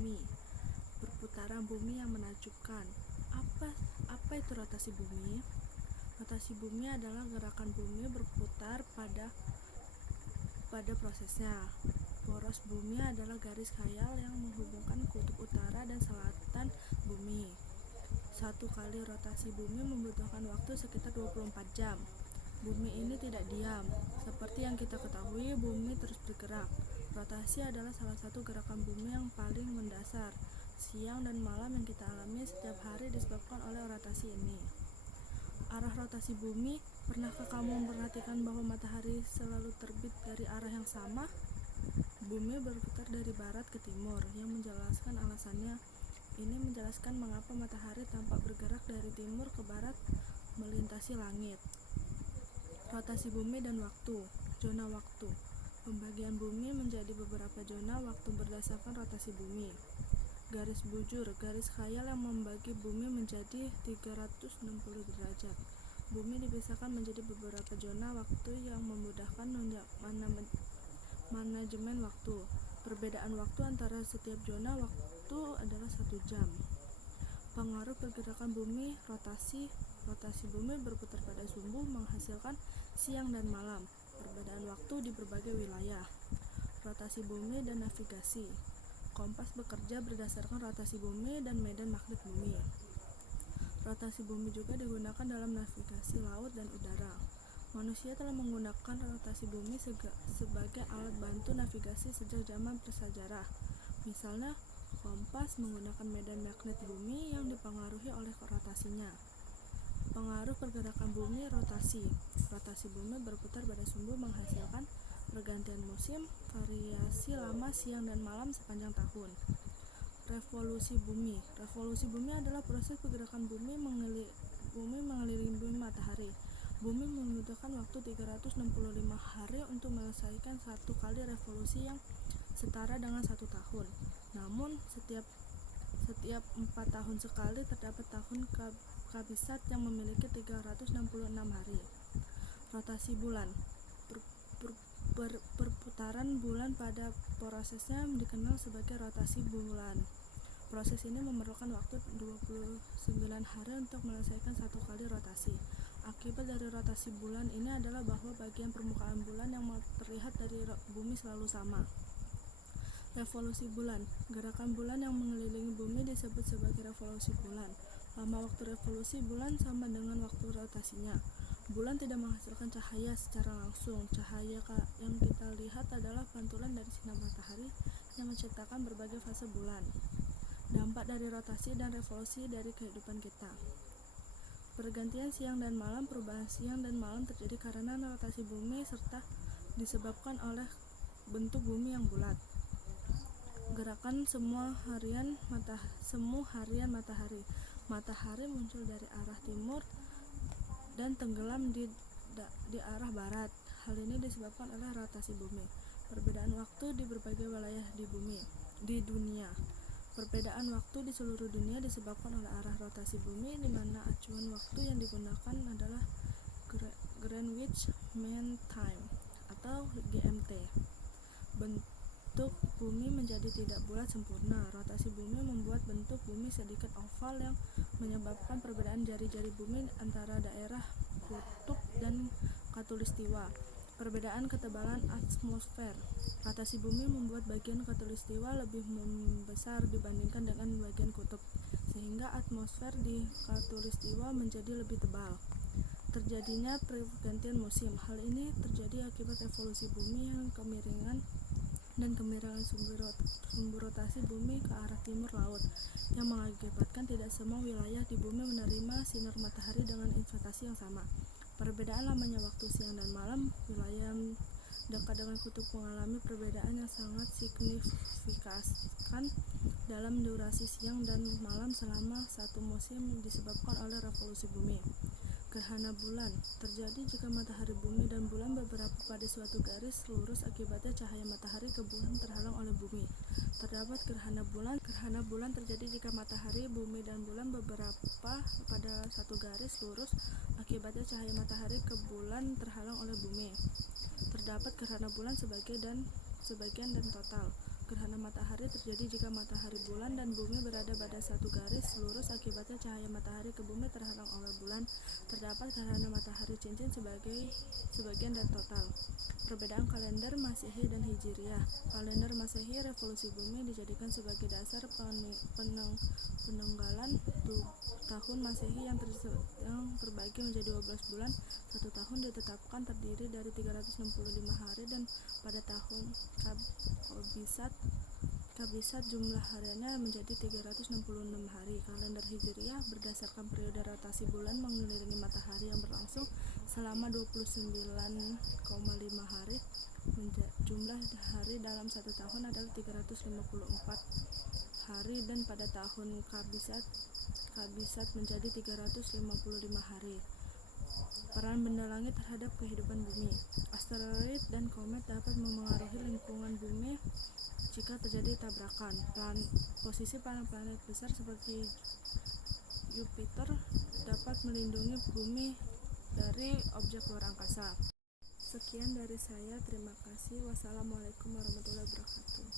bumi. Perputaran bumi yang menakjubkan. Apa itu rotasi bumi? Rotasi bumi adalah gerakan bumi berputar pada prosesnya. Poros bumi adalah garis khayal yang menghubungkan kutub utara dan selatan bumi. Satu kali rotasi bumi membutuhkan waktu sekitar 24 jam. Bumi ini tidak diam. Seperti yang kita ketahui, bumi terus bergerak. Rotasi adalah salah satu gerakan bumi yang paling mendasar. Siang dan malam yang kita alami setiap hari disebabkan oleh rotasi ini. Arah rotasi bumi, pernahkah kamu memperhatikan bahwa matahari selalu terbit dari arah yang sama? Bumi berputar dari barat ke timur, yang menjelaskan alasannya. Ini menjelaskan mengapa matahari tampak bergerak dari timur ke barat melintasi langit. Rotasi bumi dan waktu. Zona waktu. Pembagian bumi menjadi beberapa zona waktu berdasarkan rotasi bumi. Garis bujur, garis khayal yang membagi bumi menjadi 360 derajat. Bumi dipisahkan menjadi beberapa zona waktu yang memudahkan manajemen waktu. Perbedaan waktu antara setiap zona waktu adalah 1 jam. Pengaruh pergerakan bumi, rotasi bumi berputar pada sumbu menghasilkan siang dan malam. Perbedaan waktu di berbagai wilayah. Rotasi bumi dan navigasi. Kompas bekerja berdasarkan rotasi bumi dan medan magnet bumi. Rotasi bumi juga digunakan dalam navigasi laut dan udara. Manusia telah menggunakan rotasi bumi sebagai alat bantu navigasi sejak zaman prasejarah. Misalnya, kompas menggunakan medan magnet bumi yang dipengaruhi oleh rotasinya. Pengaruh pergerakan bumi, rotasi. Rotasi bumi berputar pada sumbu menghasilkan pergantian musim, variasi lama siang dan malam sepanjang tahun. Revolusi bumi. Revolusi bumi adalah proses pergerakan bumi mengelilingi bumi matahari. Bumi membutuhkan waktu 365 hari untuk menyelesaikan satu kali revolusi yang setara dengan 1 tahun. Namun, setiap 4 tahun sekali terdapat tahun kabisat yang memiliki 366 hari. Rotasi bulan. Perputaran bulan pada prosesnya dikenal sebagai rotasi bulan. Proses ini memerlukan waktu 29 hari untuk menyelesaikan satu kali rotasi. Akibat dari rotasi bulan ini adalah bahwa bagian permukaan bulan yang terlihat dari bumi selalu sama. Revolusi bulan. Gerakan bulan yang mengelilingi bumi disebut sebagai revolusi bulan. Lama waktu revolusi bulan sama dengan waktu rotasinya. Bulan tidak menghasilkan cahaya secara langsung. Cahaya yang kita lihat adalah pantulan dari sinar matahari yang menciptakan berbagai fase bulan. Dampak dari rotasi dan revolusi dari kehidupan kita. Pergantian siang dan malam. Perubahan siang dan malam terjadi karena rotasi bumi serta disebabkan oleh bentuk bumi yang bulat. Gerakan semu harian matahari. Matahari muncul dari arah timur dan tenggelam di arah barat. Hal ini disebabkan oleh rotasi bumi. Perbedaan waktu di berbagai wilayah di dunia. Perbedaan waktu di seluruh dunia disebabkan oleh arah rotasi bumi, di mana acuan waktu yang digunakan adalah Greenwich Mean Time atau GMT. Bentuk bumi menjadi tidak bulat sempurna. Rotasi bumi membuat bentuk bumi sedikit oval yang menyebabkan perbedaan jari-jari bumi antara daerah kutub dan khatulistiwa. Perbedaan ketebalan atmosfer. Rotasi bumi membuat bagian khatulistiwa lebih membesar dibandingkan dengan bagian kutub, sehingga atmosfer di khatulistiwa menjadi lebih tebal. Terjadinya pergantian musim. Hal ini terjadi akibat evolusi bumi yang kemiringan sumbu rotasi bumi ke arah timur laut, yang mengakibatkan tidak semua wilayah di bumi menerima sinar matahari dengan intensitasi yang sama. Perbedaan lamanya waktu siang dan malam. Wilayah yang dekat dengan kutub mengalami perbedaan yang sangat signifikan dalam durasi siang dan malam selama satu musim disebabkan oleh revolusi bumi. Gerhana bulan terjadi jika matahari, bumi, dan bulan berada pada suatu garis lurus. Akibatnya cahaya matahari ke bulan terhalang oleh bumi. Terdapat gerhana bulan. Gerhana bulan terjadi jika matahari, bumi, dan bulan berada pada satu garis lurus. Akibatnya cahaya matahari ke bulan terhalang oleh bumi. Terdapat gerhana bulan sebagian dan total. gerhana matahari terjadi jika matahari, bulan, dan bumi berada pada satu garis lurus. Akibatnya cahaya matahari ke bumi terhalang oleh bulan. Terdapat gerhana matahari cincin sebagian dan total. Perbedaan kalender Masehi dan Hijriah. Kalender Masehi, revolusi bumi, dijadikan sebagai dasar penanggalan tahun Masehi yang terbagi menjadi 12 bulan. Satu tahun ditetapkan terdiri dari 365 hari, dan pada tahun Kabisat jumlah harinya menjadi 366 hari. Kalender Hijriah berdasarkan periode rotasi bulan mengelilingi matahari yang berlangsung selama 29,5 hari. Jumlah hari dalam satu tahun adalah 354 hari, dan pada tahun Kabisat menjadi 355 hari. Peran benda langit terhadap kehidupan bumi. Asteroid dan komet dapat memengaruhi lingkungan bumi jika terjadi tabrakan. Posisi planet-planet besar seperti Jupiter dapat melindungi bumi dari objek luar angkasa. Sekian dari saya, terima kasih. Wassalamualaikum warahmatullahi wabarakatuh.